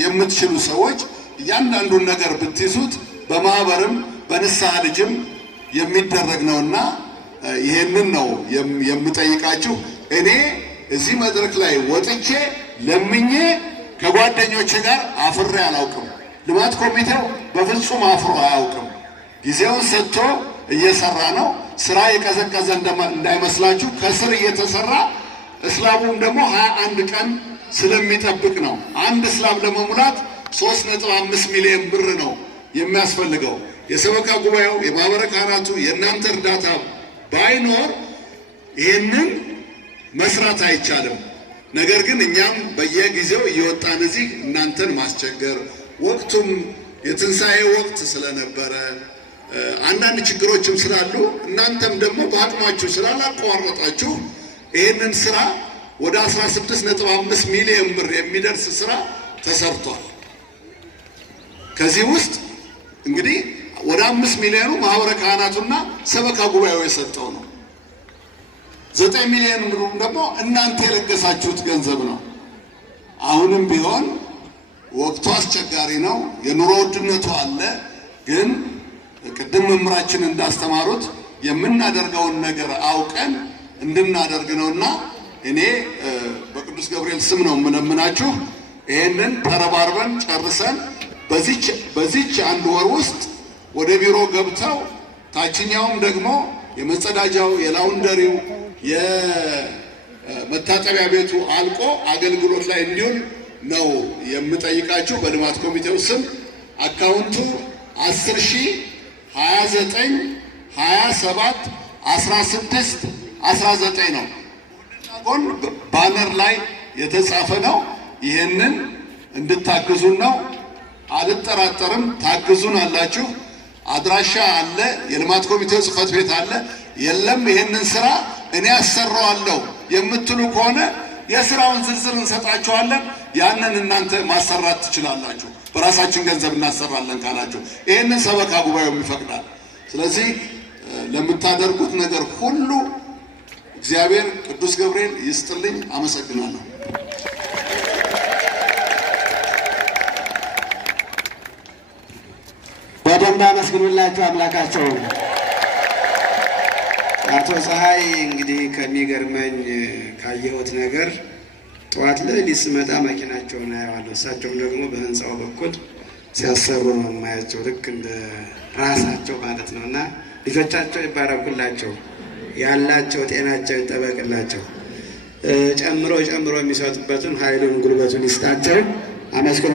የምትችሉ ሰዎች እያንዳንዱን ነገር ብትይዙት በማህበርም በንስሐ ልጅም የሚደረግ ነውና ይሄንን ነው የምጠይቃችሁ። እኔ እዚህ መድረክ ላይ ወጥቼ ለምኜ ከጓደኞቼ ጋር አፍሬ አላውቅም። ልማት ኮሚቴው በፍጹም አፍሮ አያውቅም። ጊዜውን ሰጥቶ እየሰራ ነው። ስራ የቀዘቀዘ እንዳይመስላችሁ ከስር እየተሰራ እስላሙም ደግሞ 21 ቀን ስለሚጠብቅ ነው። አንድ እስላም ለመሙላት 3.5 ሚሊዮን ብር ነው የሚያስፈልገው። የሰበካ ጉባኤው፣ የማህበረ ካህናቱ የእናንተ እርዳታ ባይኖር ይህንን መስራት አይቻልም። ነገር ግን እኛም በየጊዜው እየወጣን እዚህ እናንተን ማስቸገር ወቅቱም የትንሣኤ ወቅት ስለነበረ አንዳንድ ችግሮችም ስላሉ እናንተም ደግሞ በአቅማችሁ ስላላቋረጣችሁ ይህንን ስራ ወደ 16.5 ሚሊዮን ብር የሚደርስ ስራ ተሰርቷል። ከዚህ ውስጥ እንግዲህ ወደ 5 ሚሊዮኑ ማህበረ ካህናቱና ሰበካ ጉባኤው የሰጠው ነው። 9 ሚሊዮን ብሩ ደግሞ እናንተ የለገሳችሁት ገንዘብ ነው። አሁንም ቢሆን ወቅቱ አስቸጋሪ ነው። የኑሮ ውድነቱ አለ። ግን ቅድም መምህራችን እንዳስተማሩት የምናደርገውን ነገር አውቀን እንድናደርግ ነውና እኔ በቅዱስ ገብርኤል ስም ነው የምለምናችሁ። ይሄንን ተረባርበን ጨርሰን በዚች አንድ ወር ውስጥ ወደ ቢሮ ገብተው ታችኛውም ደግሞ የመጸዳጃው፣ የላውንደሪው፣ የመታጠቢያ ቤቱ አልቆ አገልግሎት ላይ እንዲውል ነው የምጠይቃችሁ። በልማት ኮሚቴው ስም አካውንቱ 10,029,27,16,19 ነው። ጎን ባነር ላይ የተጻፈ ነው። ይህንን እንድታግዙን ነው። አልጠራጠርም፣ ታግዙን አላችሁ። አድራሻ አለ፣ የልማት ኮሚቴው ጽሕፈት ቤት አለ። የለም ይህንን ስራ እኔ አሰራዋለሁ የምትሉ ከሆነ የስራውን ዝርዝር እንሰጣችኋለን። ያንን እናንተ ማሰራት ትችላላችሁ። በራሳችን ገንዘብ እናሰራለን ካላችሁ ይህንን ሰበካ ጉባኤው ይፈቅዳል። ስለዚህ ለምታደርጉት ነገር ሁሉ እግዚአብሔር ቅዱስ ገብርኤል ይስጥልኝ። አመሰግናለሁ። በደንብ አመስግኑላችሁ አምላካቸው። አቶ ፀሐይ እንግዲህ ከሚገርመኝ ካየሁት ነገር ጠዋት ላይ ሊስመጣ መኪናቸውን አየዋለሁ። እሳቸውም ደግሞ በህንፃው በኩል ሲያሰሩ ነው የማያቸው፣ ልክ እንደ ራሳቸው ማለት ነው። እና ልጆቻቸው ይባረኩላቸው፣ ያላቸው ጤናቸው ይጠበቅላቸው፣ ጨምሮ የሚሰጡበትን ኃይሉን ጉልበቱን ይስጣቸው። አመስግኑ።